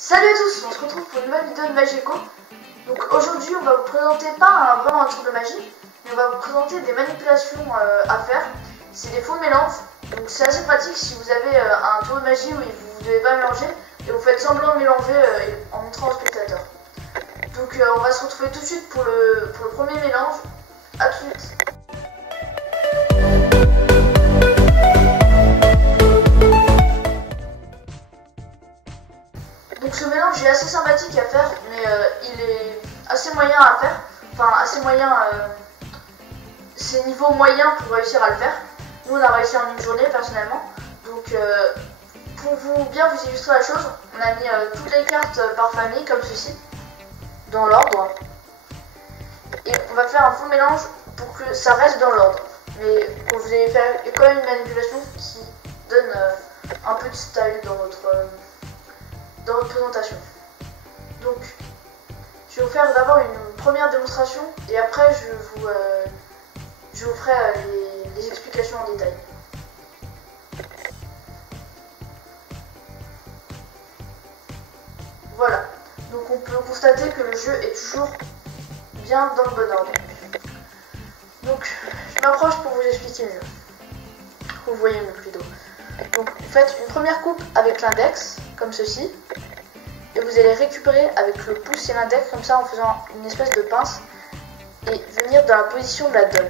Salut à tous, on se retrouve pour une nouvelle vidéo de Magico. Donc aujourd'hui on va vous présenter pas vraiment un tour de magie, mais on va vous présenter des manipulations à faire. C'est des faux mélanges, donc c'est assez pratique si vous avez un tour de magie où vous ne devez pas mélanger et vous faites semblant de mélanger en montrant au spectateur. Donc on va se retrouver tout de suite pour le premier mélange. A tout de suite. Donc ce mélange est assez sympathique à faire, mais il est assez moyen à faire. Enfin assez moyen, c'est niveau moyen pour réussir à le faire. Nous on a réussi en une journée personnellement. Donc pour bien vous illustrer la chose, on a mis toutes les cartes par famille comme ceci, dans l'ordre. Et on va faire un faux mélange pour que ça reste dans l'ordre. Mais quand vous allez faire quand même une manipulation qui donne un peu de style dans votre présentation. Donc, je vais vous faire d'abord une première démonstration et après je vous ferai les explications en détail. Voilà, donc on peut constater que le jeu est toujours bien dans le bon ordre. Donc, je m'approche pour vous expliquer mieux. Vous voyez mieux plutôt. Donc, vous faites une première coupe avec l'index, comme ceci. Et vous allez récupérer avec le pouce et l'index comme ça en faisant une espèce de pince et venir dans la position de la donne.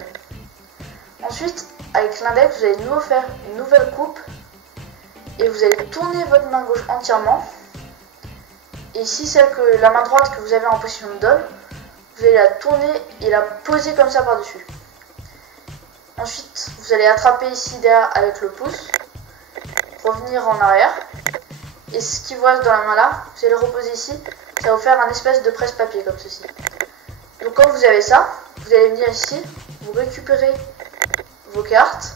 Ensuite, avec l'index, vous allez de nouveau faire une nouvelle coupe et vous allez tourner votre main gauche entièrement. Et ici, la main droite que vous avez en position de donne, vous allez la tourner et la poser comme ça par-dessus. Ensuite, vous allez attraper ici derrière avec le pouce, revenir en arrière. Et ce qui vous reste dans la main là, vous allez le reposer ici, ça va vous faire un espèce de presse-papier comme ceci. Donc quand vous avez ça, vous allez venir ici, vous récupérez vos cartes,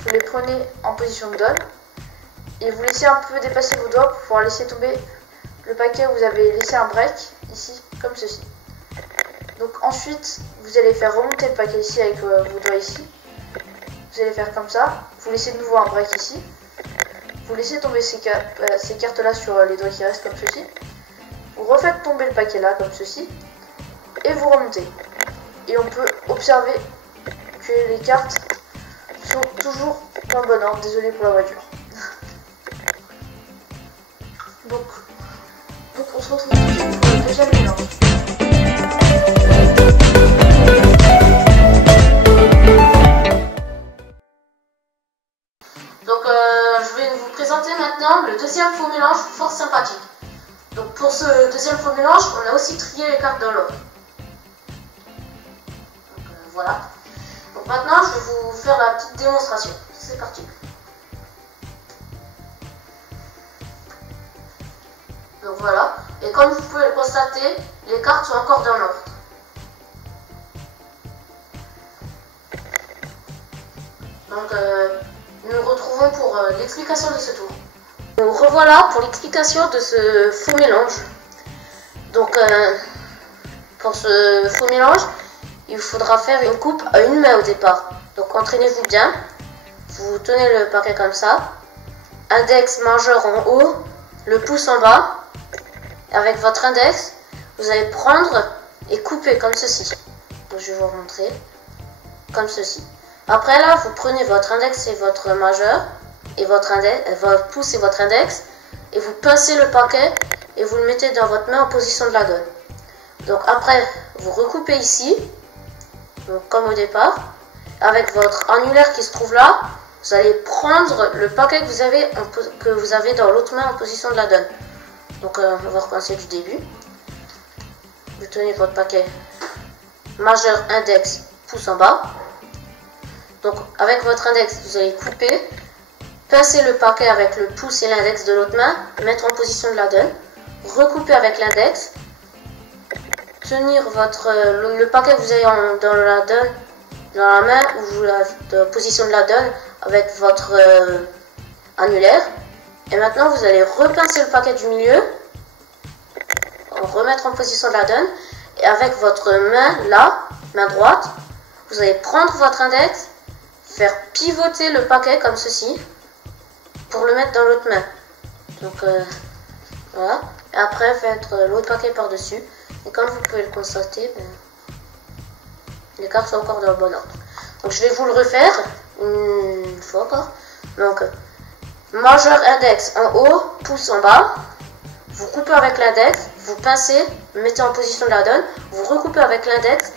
vous les prenez en position de donne, et vous laissez un peu dépasser vos doigts pour pouvoir laisser tomber le paquet où vous avez laissé un break, ici, comme ceci. Donc ensuite, vous allez faire remonter le paquet ici avec vos doigts ici, vous allez faire comme ça, vous laissez de nouveau un break ici. Vous laissez tomber ces cartes là sur les doigts qui restent comme ceci. Vous refaites tomber le paquet là comme ceci. Et vous remontez. Et on peut observer que les cartes sont toujours dans le bon ordre. Désolé pour la voiture. donc on se retrouve tout de suite pour le deuxième mélange. Je vais vous présenter maintenant le deuxième faux mélange fort sympathique. Donc pour ce deuxième faux mélange, on a aussi trié les cartes dans l'ordre. Voilà. Donc maintenant, je vais vous faire la petite démonstration. C'est parti. Donc voilà. Et comme vous pouvez le constater, les cartes sont encore dans l'ordre. Donc nous nous retrouvons pour l'explication de ce tour. Nous revoilà pour l'explication de ce faux mélange. Donc pour ce faux mélange, il faudra faire une coupe à une main au départ. Donc entraînez-vous bien. Vous tenez le paquet comme ça. Index majeur en haut, le pouce en bas. Avec votre index, vous allez prendre et couper comme ceci. Donc je vais vous montrer. Comme ceci. Après là, vous prenez votre index et votre majeur, et votre pouce et votre index, et vous pincez le paquet, et vous le mettez dans votre main en position de la donne. Donc après, vous recoupez ici, donc comme au départ, avec votre annulaire qui se trouve là, vous allez prendre le paquet que vous avez dans l'autre main en position de la donne. Donc on va recommencer du début. Vous tenez votre paquet majeur, index, pouce en bas. Donc avec votre index, vous allez couper, pincer le paquet avec le pouce et l'index de l'autre main, mettre en position de la donne, recouper avec l'index, tenir le paquet que vous avez dans la donne, dans la main ou la position de la donne avec votre annulaire. Et maintenant vous allez repincer le paquet du milieu, remettre en position de la donne, et avec votre main là, main droite, vous allez prendre votre index, faire pivoter le paquet comme ceci pour le mettre dans l'autre main. Donc Voilà. Et après, mettre l'autre paquet par-dessus. Et comme vous pouvez le constater, les cartes sont encore dans le bon ordre. Donc je vais vous le refaire une fois encore. Donc majeur index en haut, pouce en bas. Vous coupez avec l'index, vous pincez, mettez en position de la donne, vous recoupez avec l'index,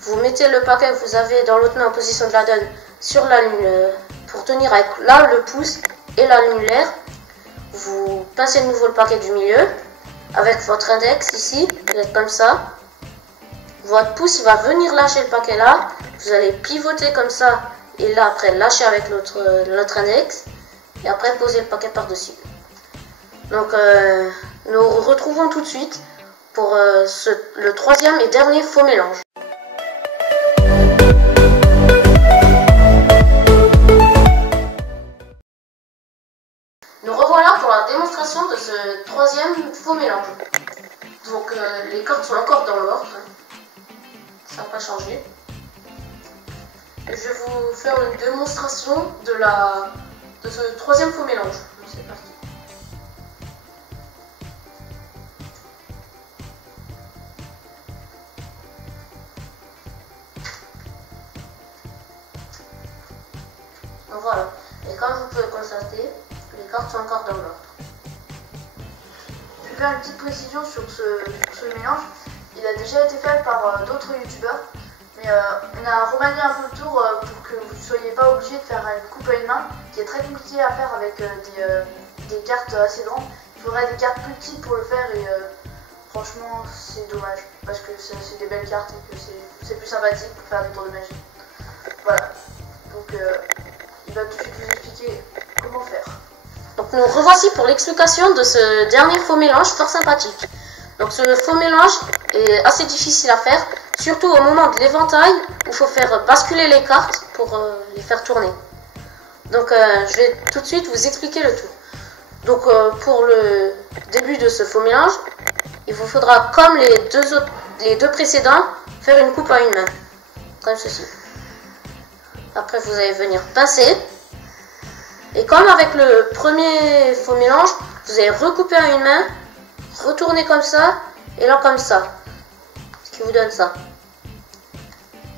vous mettez le paquet que vous avez dans l'autre main en position de la donne sur la ligne pour tenir avec là le pouce et la l'annulaire. Vous pincez de nouveau le paquet du milieu avec votre index ici, vous êtes comme ça. Votre pouce il va venir lâcher le paquet là, vous allez pivoter comme ça et là après lâcher avec l'autre index et après poser le paquet par-dessus. Donc nous retrouvons tout de suite pour le troisième et dernier faux mélange. Nous revoilà pour la démonstration de ce troisième faux mélange. Donc les cartes sont encore dans l'ordre, ça n'a pas changé. Et je vais vous faire une démonstration de ce troisième faux mélange. Donc c'est parti. Donc voilà, et comme vous pouvez constater, les cartes sont encore dans l'ordre. Je vais faire une petite précision sur ce mélange. Il a déjà été fait par d'autres youtubeurs, mais on a remanié un peu le tour pour que vous ne soyez pas obligé de faire une coupe à une main, qui est très compliqué à faire avec des cartes assez grandes. Il faudrait des cartes plus petites pour le faire et franchement c'est dommage, parce que c'est des belles cartes et que c'est plus sympathique pour faire des tours de magie. Voilà, donc il va tout de suite vous expliquer comment faire. Donc nous revoici pour l'explication de ce dernier faux mélange fort sympathique. Donc ce faux mélange est assez difficile à faire, surtout au moment de l'éventail où il faut faire basculer les cartes pour les faire tourner. Donc je vais tout de suite vous expliquer le tout. Donc pour le début de ce faux mélange, il vous faudra, comme les deux précédents, faire une coupe à une main, comme ceci. Après vous allez venir pincer. Et comme avec le premier faux mélange, vous allez recouper à une main, retourner comme ça, et là comme ça. Ce qui vous donne ça.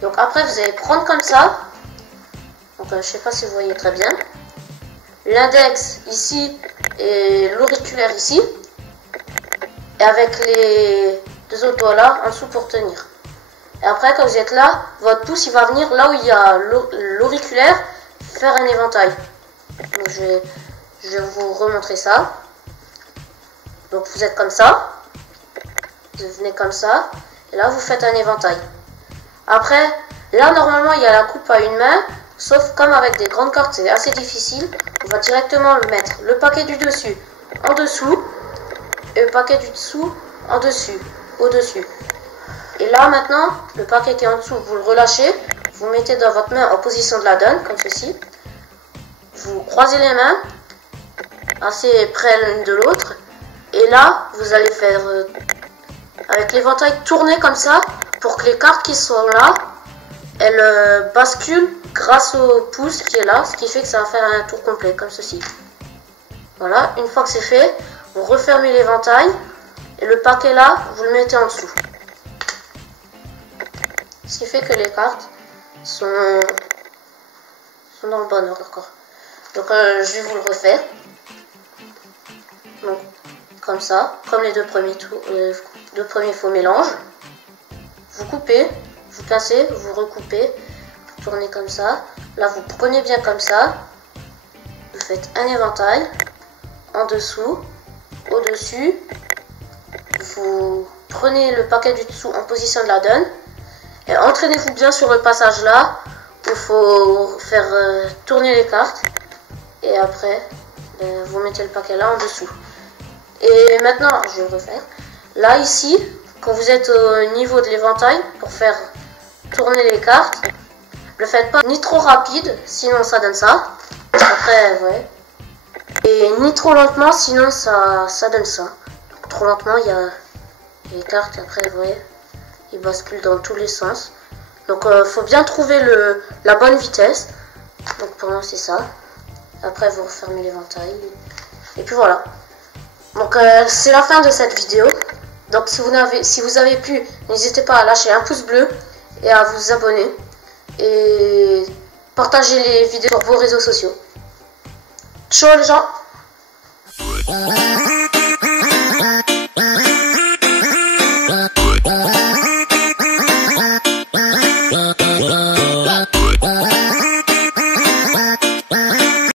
Donc après vous allez prendre comme ça. Donc je ne sais pas si vous voyez très bien. L'index ici et l'auriculaire ici. Et avec les deux autres doigts là en dessous pour tenir. Et après quand vous êtes là, votre pouce il va venir là où il y a l'auriculaire, faire un éventail. Donc je vais vous remontrer ça. Donc vous êtes comme ça, vous venez comme ça, et là vous faites un éventail. Après, là normalement il y a la coupe à une main, sauf comme avec des grandes cartes c'est assez difficile, on va directement mettre le paquet du dessus en dessous, et le paquet du dessous en dessus, au-dessus. Et là maintenant, le paquet qui est en dessous, vous le relâchez, vous mettez dans votre main en position de la donne, comme ceci. Vous croisez les mains, assez près l'une de l'autre, et là, vous allez faire, avec l'éventail, tourner comme ça, pour que les cartes qui sont là, elles basculent grâce au pouce qui est là, ce qui fait que ça va faire un tour complet, comme ceci. Voilà, une fois que c'est fait, vous refermez l'éventail, et le paquet là, vous le mettez en dessous. Ce qui fait que les cartes sont dans le bon ordre encore. Donc je vais vous le refaire. Donc comme ça, comme les deux premiers faux mélanges. Vous coupez, vous pincez, vous recoupez, vous tournez comme ça. Là vous prenez bien comme ça. Vous faites un éventail en dessous, au-dessus. Vous prenez le paquet du dessous en position de la donne. Et entraînez-vous bien sur le passage là. Où il faut faire tourner les cartes. Et après, vous mettez le paquet là en dessous. Et maintenant, je vais le refaire. Là, ici, quand vous êtes au niveau de l'éventail, pour faire tourner les cartes, le faites pas ni trop rapide, sinon ça donne ça. Après, ouais. Et ni trop lentement, sinon ça donne ça. Donc, trop lentement, il y a les cartes, après, vous voyez, ils basculent dans tous les sens. Donc, faut bien trouver la bonne vitesse. Donc, pour moi, c'est ça. Après, vous refermez l'éventail. Et puis voilà. Donc c'est la fin de cette vidéo. Donc si vous avez pu, n'hésitez pas à lâcher un pouce bleu et à vous abonner et partager les vidéos sur vos réseaux sociaux. Ciao les gens.